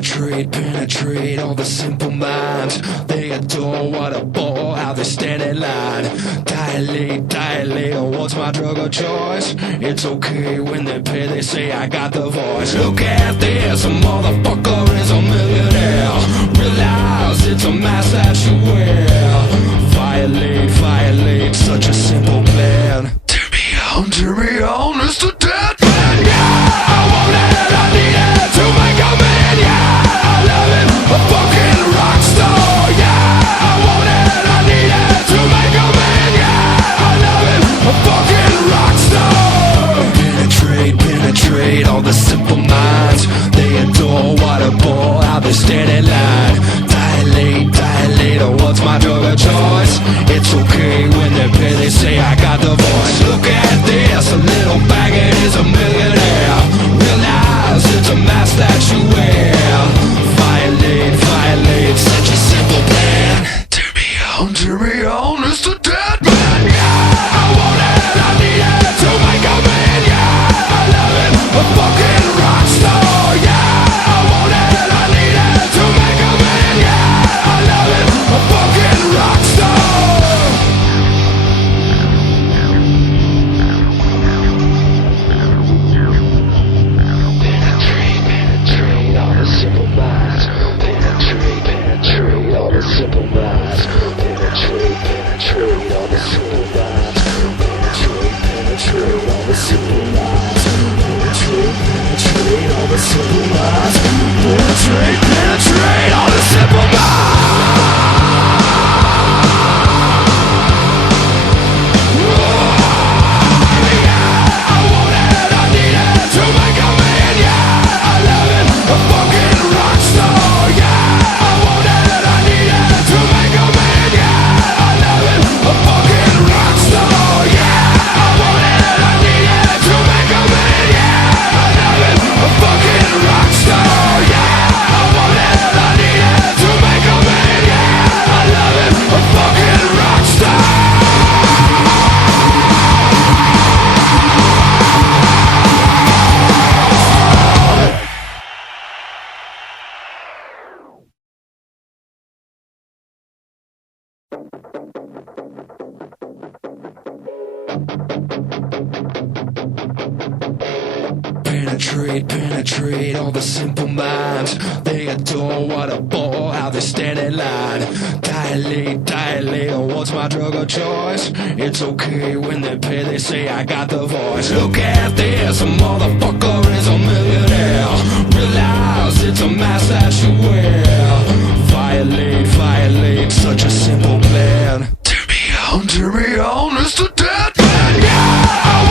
Penetrate, penetrate all the simple minds. They adore what a bore, how they stand in line. Dilate, dilate, oh, what's my drug of choice? It's okay when they pay, they say I got the voice. Look at this, a motherfucker is a millionaire. Realize it's a mask that you wear. Violate, violate, such a simple plan. Turn me on, Mr. Dead Man, yeah! I want it, I need it to make a man, yeah! I love it, a fucking rock star, yeah! I want it, I need it to make a man, yeah! I love it, a fucking rock star! Penetrate, penetrate all the simple minds. They adore what a bore, how they stand in line. Dilate, dilate, oh, what's my drug of choice? It's okay when they pay, they say I got the voice. Look at this, a little faggot is a millionaire. Realize it's a mask that you wear. Violate, violate, such a simple plan. Turn me on, Mr. Dead Man, yeah! I want it, I need it to make a man, yeah! I love it, a fucking rock star, yeah! I want it, I need it to make a man, yeah! I love it, a fucking rock star! Penetrate, penetrate all the simple minds. Penetrate, penetrate all the simple minds. Penetrate, penetrate all the simple minds. Penetrate, penetrate all the simple minds. Penetrate, penetrate all the simple minds. Penetrate, penetrate all the simple minds. Penetrate, penetrate all the simple minds. They adore what a bore, how they stand in line. Dilate, dilate, oh, what's my drug of choice? It's okay when they pay, they say I got the voice. Look at this, a motherfucker is a millionaire. Realize it's a mask that you wear. Violate, violate, such a simple plan. Turn me on, Mr. Dead Man, yeah!